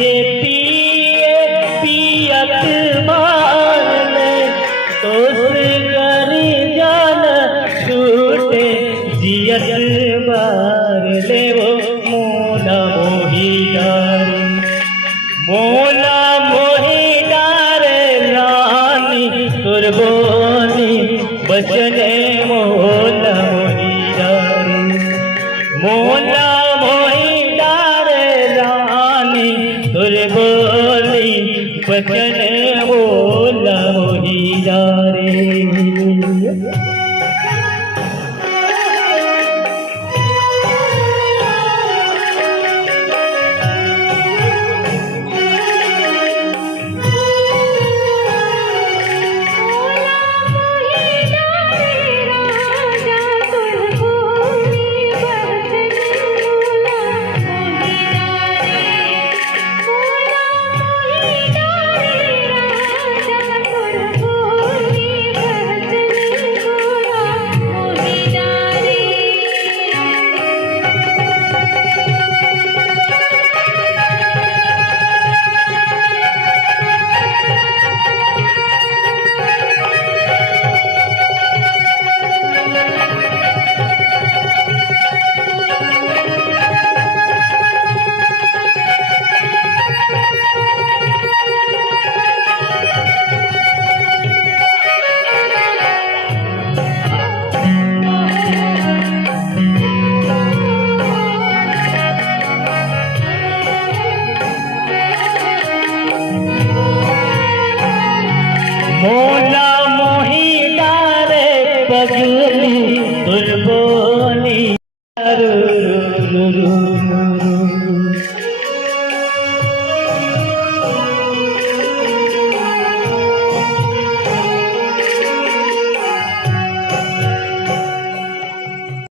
रे पिए पियत मारले तोस करी जान छूटे जियत मारले वो मोला मोही डारे मोला मोही डारे रानी तुरबोनी बचने मोला मोही डारे मोला मोही डारे रानी तुरबोनी बचने मोला मोही डारे। मोला मोही डारे पगली तुरबोनी रू रू रू रू